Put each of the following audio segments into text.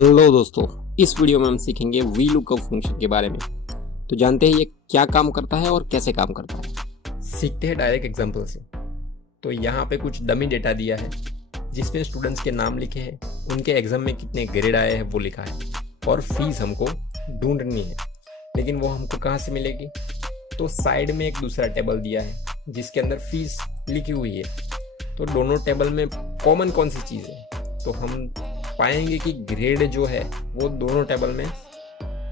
Hello दोस्तों, इस video में हम सीखेंगे वी लुकअप फंक्शन के बारे में। तो जानते हैं ये क्या काम करता है और कैसे काम करता है। सीखते हैं डायरेक्ट एग्जांपल से। तो यहाँ पे कुछ डमी डेटा दिया है जिसमें स्टूडेंट्स के नाम लिखे हैं, उनके एग्जाम में कितने ग्रेड आए हैं वो लिखा है और फीस हमको ढूंढनी है। लेकिन वो हमको कहाँ से मिलेगी? तो साइड में एक दूसरा टेबल दिया है जिसके अंदर फीस लिखी हुई है। तो दोनों टेबल में कॉमन कौन सी चीज़ है? तो हम पाएंगे कि ग्रेड जो है वो दोनों टेबल में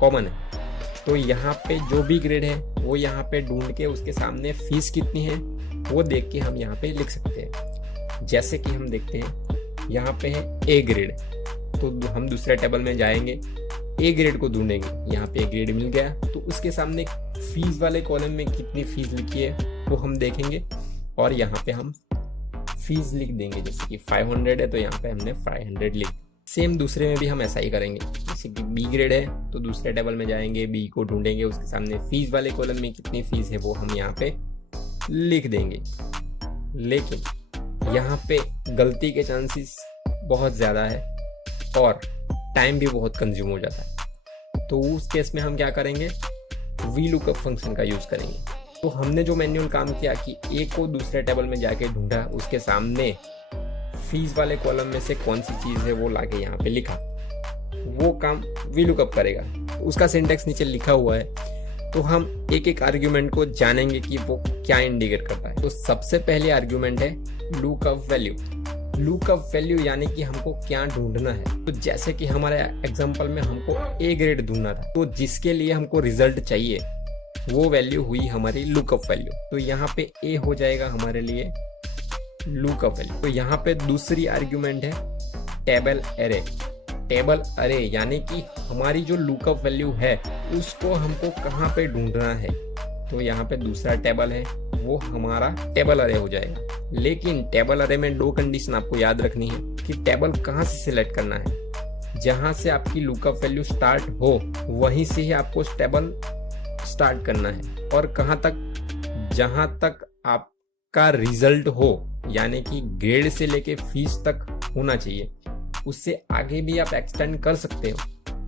कॉमन है। तो यहाँ पे जो भी ग्रेड है वो यहाँ पे ढूंढ के उसके सामने फीस कितनी है वो देख के हम यहाँ पे लिख सकते हैं। जैसे कि हम देखते हैं यहाँ पे है ए ग्रेड, तो हम दूसरे टेबल में जाएंगे, ए ग्रेड को ढूंढेंगे। यहाँ पे ए ग्रेड मिल गया तो उसके सामने फीस वाले कॉलम में कितनी फीस लिखी है वो हम देखेंगे और यहाँ पे हम फीस लिख देंगे। जैसे कि 500 है तो यहाँ पे हमने 500 लिख। सेम दूसरे में भी हम ऐसा ही करेंगे। जैसे कि बी ग्रेड है तो दूसरे टेबल में जाएंगे, बी को ढूंढेंगे, उसके सामने फीस वाले कॉलम में कितनी फीस है वो हम यहाँ पे लिख देंगे। लेकिन यहाँ पे गलती के चांसेस बहुत ज़्यादा है और टाइम भी बहुत कंज्यूम हो जाता है। तो उस केस में हम क्या करेंगे? वी लुकअप फंक्शन का यूज़ करेंगे। तो हमने जो मैन्युअल काम किया कि ए को दूसरे टेबल में जाके ढूंढा, उसके सामने फीस वाले कॉलम में से कौन सी चीज़ है वो लाके यहाँ पे लिखा, वो काम वी लुकअप करेगा। तो उसका सिंटेक्स नीचे लिखा हुआ है। तो हम एक एक आर्ग्यूमेंट को जानेंगे कि वो क्या इंडिकेट करता है। तो सबसे पहले आर्ग्यूमेंट है लुकअप वैल्यू। लुकअप वैल्यू यानी कि हमको क्या ढूंढना है। तो जैसे कि हमारे एग्जाम्पल में हमको ए ग्रेड ढूंढना था, तो जिसके लिए हमको रिजल्ट चाहिए वो वैल्यू हुई हमारी लुकअप वैल्यू। तो यहाँ पे ए हो जाएगा हमारे लिए लुकअप वैल्यू। तो यहाँ पे दूसरी आर्ग्यूमेंट है टेबल अरे। टेबल अरे यानी कि हमारी जो लुकअप वैल्यू है उसको हमको कहाँ पे ढूंढना है। तो यहाँ पे दूसरा टेबल है वो हमारा टेबल अरे हो जाएगा। लेकिन टेबल अरे में दो कंडीशन आपको याद रखनी है कि टेबल कहाँ से सिलेक्ट करना है। जहाँ से आपकी लुकअप वैल्यू स्टार्ट हो वहीं से ही आपको टेबल स्टार्ट करना है, और कहाँ तक? जहाँ तक आपका रिजल्ट हो, यानी कि ग्रेड से लेके फीस तक होना चाहिए। उससे आगे भी आप एक्सटेंड कर सकते हो,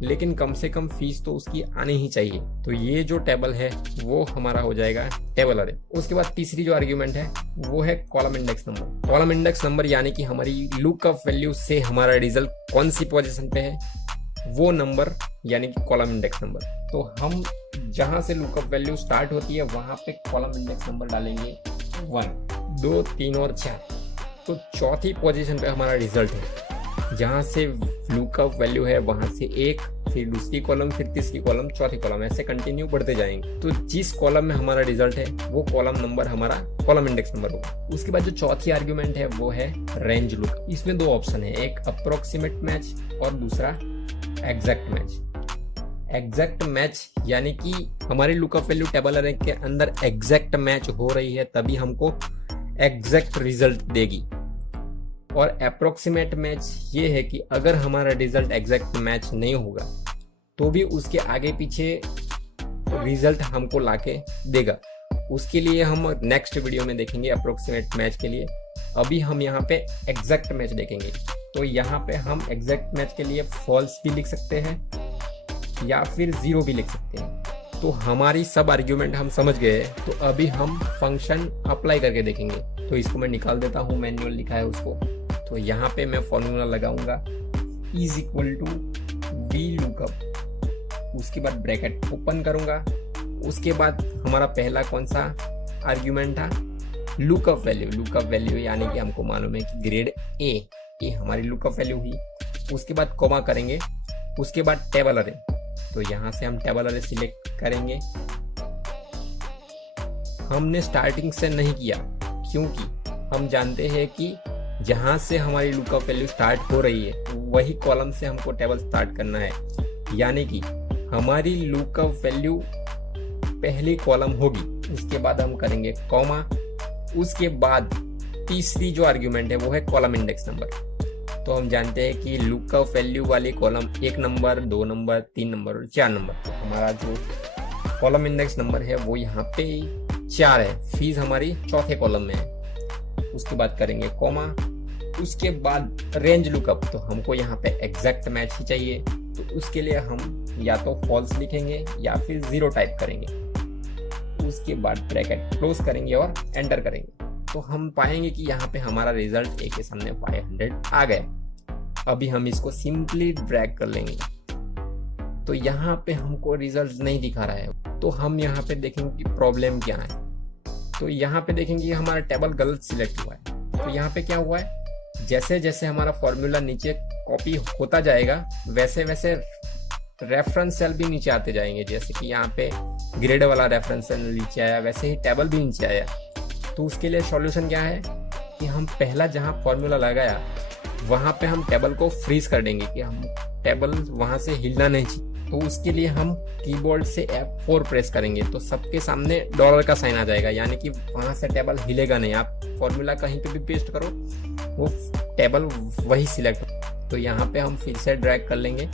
लेकिन कम से कम फीस तो उसकी आनी ही चाहिए। तो ये जो टेबल है वो हमारा हो जाएगा टेबल अरे। उसके बाद तीसरी जो आर्ग्यूमेंट है वो है column index number. Column index number यानी कि हमारी लुकअप वैल्यू से हमारा रिजल्ट कौन सी पोजीशन पे है वो नंबर, यानी कि कॉलम इंडेक्स नंबर। तो हम जहां से लुकअप वैल्यू स्टार्ट होती है वहां पे कॉलम इंडेक्स नंबर डालेंगे 1, 2, 3 और 4। तो चौथी पोजीशन पे हमारा रिजल्ट है। जहां से लुकअप वैल्यू है वहां से एक, फिर दूसरी कॉलम, फिर तीसरी कॉलम, चौथी कॉलम, ऐसे कंटिन्यू बढ़ते जाएंगे। तो जिस कॉलम में हमारा रिजल्ट है वो कॉलम नंबर हमारा कॉलम इंडेक्स नंबर होगा। उसके बाद जो चौथी आर्ग्यूमेंट है वो है रेंज लुक। इसमें दो ऑप्शन है, एक अप्रोक्सीमेट मैच और दूसरा एग्जैक्ट मैच। एग्जैक्ट मैच यानी कि हमारी लुकअप वैल्यू टेबल अरे के अंदर एग्जैक्ट मैच हो रही है तभी हमको एग्जैक्ट रिजल्ट देगी। और अप्रोक्सीमेट मैच ये है कि अगर हमारा रिजल्ट एग्जैक्ट मैच नहीं होगा तो भी उसके आगे पीछे रिजल्ट हमको लाके देगा। उसके लिए हम नेक्स्ट वीडियो में देखेंगे अप्रोक्सीमेट मैच के लिए। अभी हम यहाँ पे एग्जैक्ट मैच देखेंगे। तो यहाँ पे हम एग्जैक्ट मैच के लिए फॉल्स भी लिख सकते हैं या फिर 0 भी लिख सकते हैं। तो हमारी सब आर्ग्यूमेंट हम समझ गए। तो अभी हम फंक्शन अप्लाई करके देखेंगे। तो इसको मैं निकाल देता हूँ, मैन्युअल लिखा है उसको। तो यहाँ पे मैं फॉर्मूला लगाऊंगा is equal to VLOOKUP, उसके बाद ब्रैकेट ओपन करूंगा। उसके बाद हमारा पहला कौन सा आर्ग्यूमेंट था? Lookup value. लुकअप वैल्यू यानी कि हमको मालूम है कि ग्रेड ए हमारी लुकअप वैल्यू हुई। उसके बाद कॉमा करेंगे, उसके बाद टेबल अरे। तो यहाँ से हम टेबल अरे सिलेक्ट करेंगे। हमने स्टार्टिंग से नहीं किया क्योंकि हम जानते हैं कि जहाँ से हमारी लुकअप वैल्यू स्टार्ट हो रही है वही कॉलम से हमको टेबल स्टार्ट करना है। यानी कि हमारी लुकअप वैल्यू पहली कॉलम होगी, उसके बाद हम करेंगे कॉमा, उसके बाद तीसरी जो आर्ग्यूमेंट है वो है कॉलम इंडेक्स नंबर। तो हम जानते हैं कि लुकअप वैल्यू वाली कॉलम 1 नंबर, 2 नंबर, 3 नंबर और 4 नंबर। तो हमारा जो कॉलम इंडेक्स नंबर है वो यहाँ पे 4 है। फीस हमारी चौथे कॉलम में है। उसके बाद करेंगे कॉमा, उसके बाद रेंज लुकअप, तो हमको यहाँ पे एग्जैक्ट मैच ही चाहिए, तो उसके लिए हम या तो फॉल्स लिखेंगे या फिर 0 टाइप करेंगे। उसके बाद ब्रैकेट क्लोज करेंगे और एंटर करेंगे, तो हम पाएंगे कि यहाँ पे हमारा रिजल्ट ए के सामने 500 आ गया। अभी हम इसको सिंपली ड्रैग कर लेंगे, तो यहाँ पे हमको रिजल्ट नहीं दिखा रहा है, तो हम यहाँ पे देखेंगे कि प्रॉब्लम क्या है। तो यहाँ पे देखेंगे कि हमारा टेबल गलत सिलेक्ट हुआ है। तो यहाँ पे क्या हुआ है, जैसे जैसे हमारा फॉर्मूला नीचे कॉपी होता जाएगा वैसे वैसे रेफरेंस सेल भी नीचे आते जाएंगे। जैसे कि यहाँ पे ग्रेड वाला रेफरेंस सेल नीचे आया, वैसे ही टेबल भी नीचे आया। तो उसके लिए सॉल्यूशन क्या है कि हम पहला जहाँ फॉर्मूला लगाया वहाँ पे हम टेबल को फ्रीज कर देंगे कि हम टेबल वहाँ से हिलना नहीं चाहिए। तो उसके लिए हम कीबोर्ड से F4 प्रेस करेंगे, तो सबके सामने डॉलर का साइन आ जाएगा, यानी कि वहाँ से टेबल हिलेगा नहीं। आप फॉर्मूला कहीं पे भी पेस्ट करो वो टेबल वही सिलेक्ट। तो यहाँ पे हम फिर से ड्रैग कर लेंगे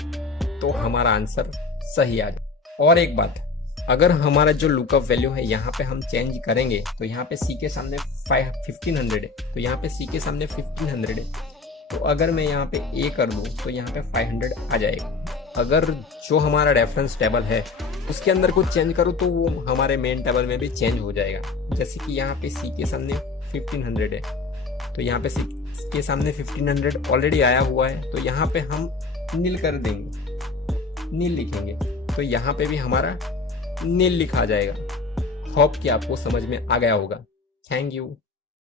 तो हमारा आंसर सही आ जाए। और एक बात, अगर हमारा जो लुकअप वैल्यू है यहाँ पे हम चेंज करेंगे, तो यहाँ पे C के सामने 1500 है, तो यहाँ पे C के सामने 1500 है। तो अगर मैं यहाँ पे A कर दूँ तो यहाँ पे 500 आ जाएगा। अगर जो हमारा रेफरेंस टेबल है उसके अंदर कुछ चेंज करो तो वो हमारे मेन टेबल में भी चेंज हो जाएगा। जैसे कि यहाँ पे C के सामने 1500 है, तो यहाँ पे C के सामने 1500 ऑलरेडी आया हुआ है, तो यहाँ पे हम नील कर देंगे, नील लिखेंगे, तो यहाँ पे भी हमारा नील लिखा जाएगा। होप कि आपको समझ में आ गया होगा। Thank you.